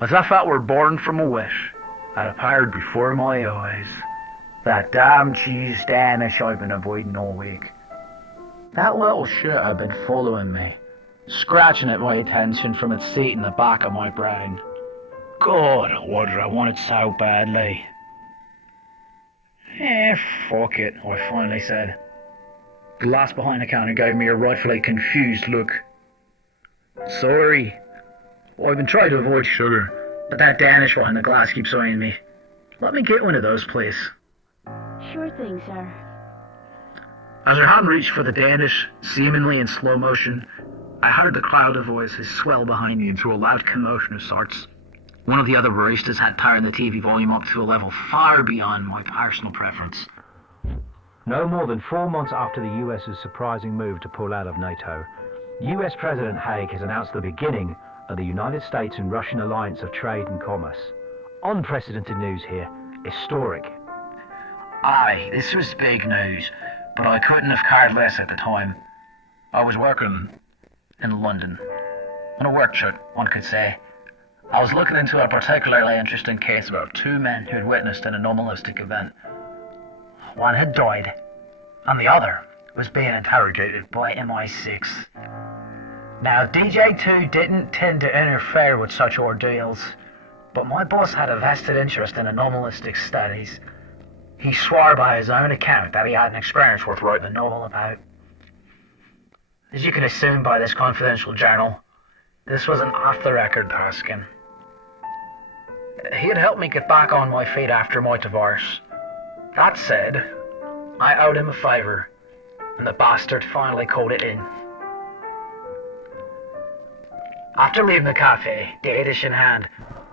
as if it were born from a wish, it appeared before my eyes. That damn cheese Danish I've been avoiding all week. That little shit had been following me, scratching at my attention from its seat in the back of my brain. God, what did I want it so badly? Fuck it, I finally said. The lass behind the counter gave me a rightfully confused look. Sorry. I've been trying to avoid sugar, but that Danish behind the glass keeps eyeing me. Let me get one of those, please. Sure thing, sir. As her hand reached for the Danish, seemingly in slow motion, I heard the cloud of voices swell behind me into a loud commotion of sorts. One of the other baristas had turned the TV volume up to a level far beyond my personal preference. No more than 4 months after the US's surprising move to pull out of NATO, US President Haig has announced the beginning of the United States and Russian alliance of trade and commerce. Unprecedented news here. Historic. Aye, this was big news, but I couldn't have cared less at the time. I was working in London. On a work trip, one could say. I was looking into a particularly interesting case about two men who had witnessed an anomalistic event. One had died, and the other was being interrogated by MI6. Now, DJ2 didn't tend to interfere with such ordeals, but my boss had a vested interest in anomalistic studies. He swore by his own account that he had an experience worth writing a novel about. As you can assume by this confidential journal, this was an off-the-record tasking. He had helped me get back on my feet after my divorce. That said, I owed him a favour, and the bastard finally called it in. After leaving the cafe, Danish in hand,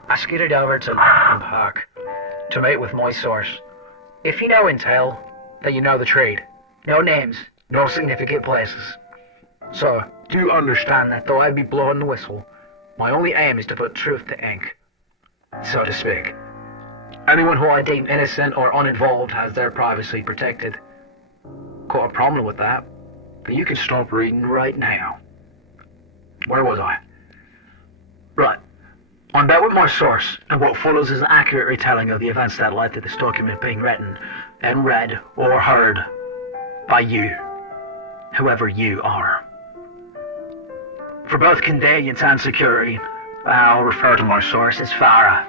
I scooted over to London Park to meet with my source. If you know intel, then you know the trade. No names, no significant places. So, do understand that though I'd be blowing the whistle, my only aim is to put truth to ink, so to speak. Anyone who I deem innocent or uninvolved has their privacy protected. Got a problem with that? Then you can stop reading right now. Where was I? Right. I'm back with my source, and what follows is an accurate retelling of the events that led to this document being written and read or heard by you, whoever you are. For both convenience and security, I'll refer to my source as Farah.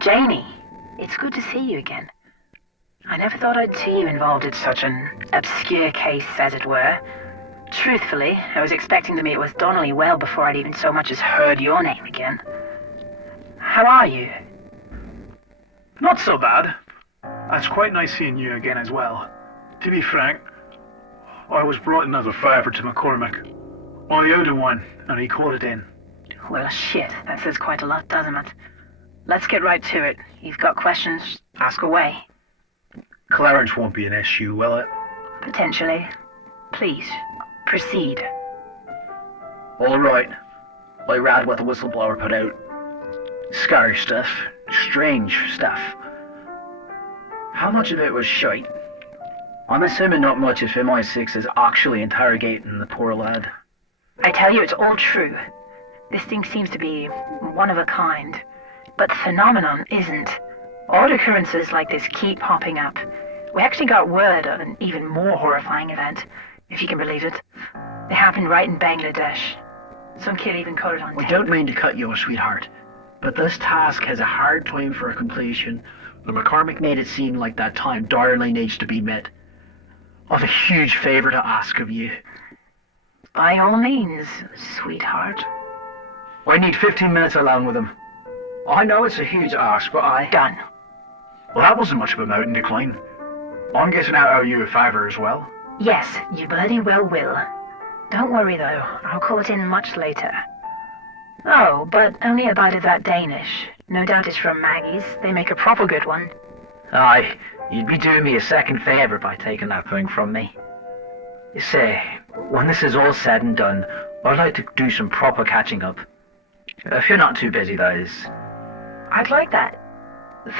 Janie, it's good to see you again. I never thought I'd see you involved in such an obscure case, as it were. Truthfully, I was expecting to meet with Donnelly well before I'd even so much as heard your name again. How are you? Not so bad. It's quite nice seeing you again as well. To be frank, I was brought in as a favour to McCormick. I owed him one, and he called it in. Well, shit, that says quite a lot, doesn't it? Let's get right to it. You've got questions, ask away. Clarence won't be an issue, will it? Potentially. Please, proceed. All right. I read what the whistleblower put out. Scary stuff. Strange stuff. How much of it was shite? I'm assuming not much if MI6 is actually interrogating the poor lad. I tell you, it's all true. This thing seems to be one of a kind. But the phenomenon isn't. Odd occurrences like this keep popping up. We actually got word of an even more horrifying event, if you can believe it. It happened right in Bangladesh. Some kid even caught it on tape. I don't mean to cut you, sweetheart, but this task has a hard time for completion. The McCormick made it seem like that time direly needs to be met. I've a huge favour to ask of you. By all means, sweetheart. I need 15 minutes alone with him. I know it's a huge ask, but Done. Well, that wasn't much of a mountain to climb. I'm guessing I owe you a favour as well. Yes, you bloody well will. Don't worry though, I'll call it in much later. Oh, but only a bite of that Danish. No doubt it's from Maggie's. They make a proper good one. Aye, you'd be doing me a second favour by taking that thing from me. You see, when this is all said and done, I'd like to do some proper catching up. If you're not too busy, that is. I'd like that.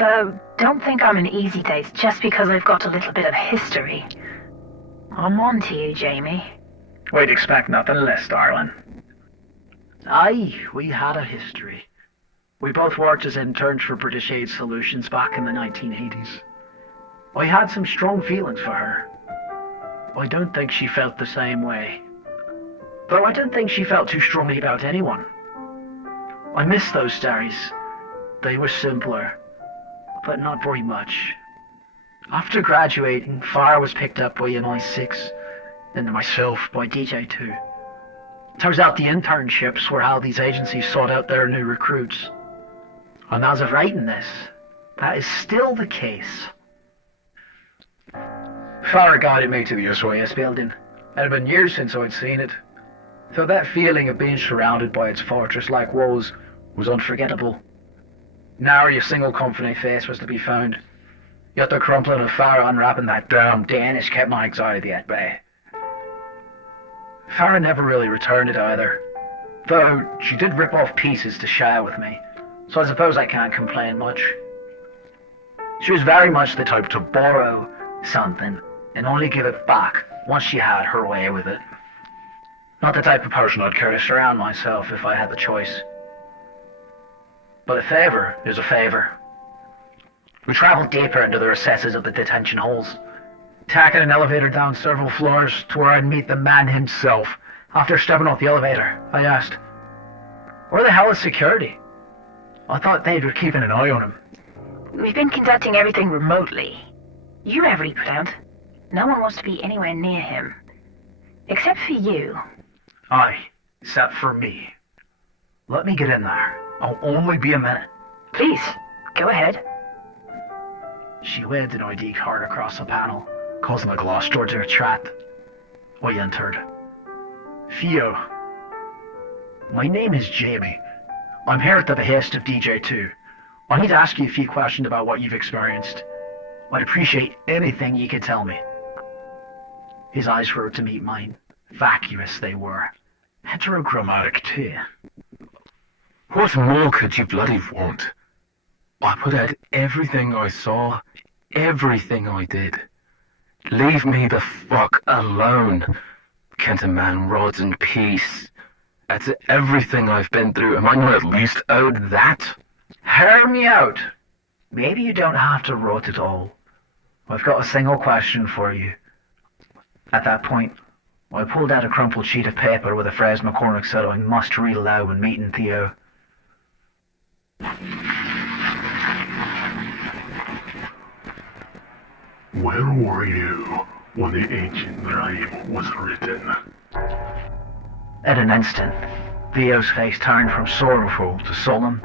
Though, don't think I'm an easy date just because I've got a little bit of history. I'm on to you, Jamie. We'd expect nothing less, darling. Aye, we had a history. We both worked as interns for British Aid Solutions back in the 1980s. I had some strong feelings for her. I don't think she felt the same way. Though I don't think she felt too strongly about anyone. I miss those days. They were simpler, but not very much. After graduating, Farah was picked up by MI6, and myself by DJ2. Turns out the internships were how these agencies sought out their new recruits. And as of writing this, that is still the case. Farah guided me to the SOS building. It had been years since I'd seen it. So that feeling of being surrounded by its fortress-like walls was unforgettable. Nary a single company face was to be found. Yet the crumpling of Farah unwrapping that damn Danish kept my anxiety at bay. Farah never really returned it either, though she did rip off pieces to share with me, so I suppose I can't complain much. She was very much the type to borrow something and only give it back once she had her way with it. Not the type of person I'd care to surround myself if I had the choice. But a favour is a favour. We travelled deeper into the recesses of the detention halls, taking an elevator down several floors to where I'd meet the man himself. After stepping off the elevator, I asked, "Where the hell is security? I thought they were keeping an eye on him." We've been conducting everything remotely. You have really put out. No one wants to be anywhere near him. Except for you. Aye, except for me. Let me get in there. I'll only be a minute. Please, go ahead. She waved an ID card across the panel, causing the glass door to retract. I entered. Theo. My name is Jamie. I'm here at the behest of DJ2. I need to ask you a few questions about what you've experienced. I'd appreciate anything you could tell me. His eyes rose to meet mine. Vacuous they were. Heterochromatic too. What more could you bloody want? I put out everything I saw, everything I did. Leave me the fuck alone. Can't a man rot in peace? After everything I've been through, am I not at least owed that? Hear me out. Maybe you don't have to rot at all. I've got a single question for you. At that point, I pulled out a crumpled sheet of paper with a phrase McCormick said I must read aloud when meeting Theo. Where were you when the ancient dream was written? At an instant, Theo's face turned from sorrowful to solemn.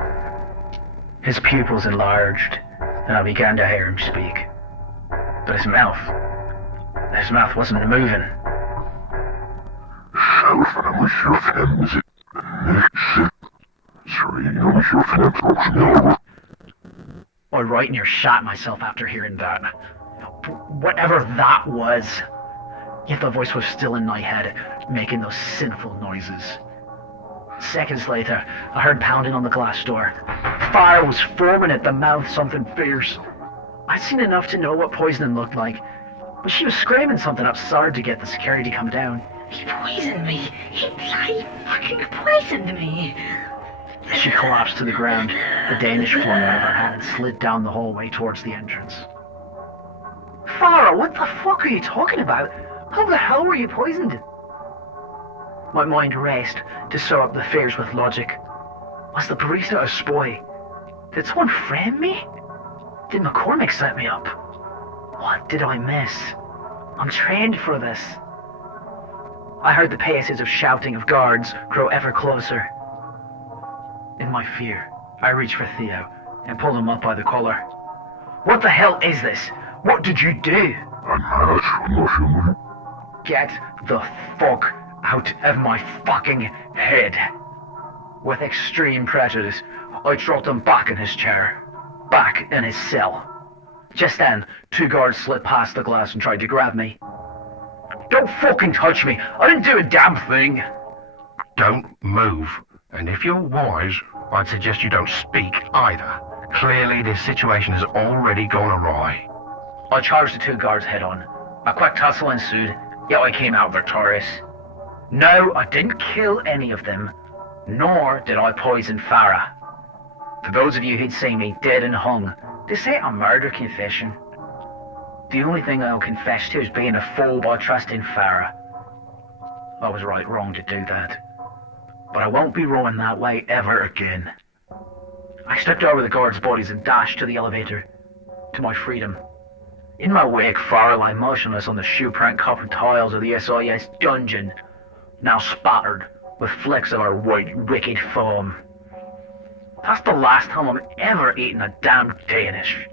His pupils enlarged, and I began to hear him speak. But his mouth wasn't moving. I right near shot myself after hearing that. Whatever that was. Yet the voice was still in my head, making those sinful noises. Seconds later, I heard pounding on the glass door. Fire was foaming at the mouth, something fierce. I'd seen enough to know what poisoning looked like, but she was screaming something absurd to get the security to come down. He poisoned me. He bloody fucking poisoned me. She collapsed to the ground. The Danish flung out of her hand and slid down the hallway towards the entrance. Farah, what the fuck are you talking about? How the hell were you poisoned? My mind raced to sew up the fears with logic. Was the barista a spy? Did someone frame me? Did McCormick set me up? What did I miss? I'm trained for this. I heard the paces of shouting of guards grow ever closer. In my fear, I reached for Theo and pulled him up by the collar. What the hell is this? What did you do? Get the fuck out of my fucking head. With extreme prejudice, I dropped him back in his chair, back in his cell. Just then, two guards slipped past the glass and tried to grab me. Don't fucking touch me! I didn't do a damn thing! Don't move. And if you're wise, I'd suggest you don't speak either. Clearly, this situation has already gone awry. I charged the two guards head on. A quick tussle ensued, yet I came out victorious. No, I didn't kill any of them. Nor did I poison Farah. For those of you who'd seen me dead and hung, this ain't a murder confession. The only thing I'll confess to is being a fool by trusting Farah. I was wrong to do that. But I won't be rowing that way ever again. I stepped over the guards' bodies and dashed to the elevator, to my freedom. In my wake, Farah lay motionless on the shoe-print copper tiles of the SIS dungeon, now spattered with flecks of her white, wicked foam. That's the last time I'm ever eating a damn Danish.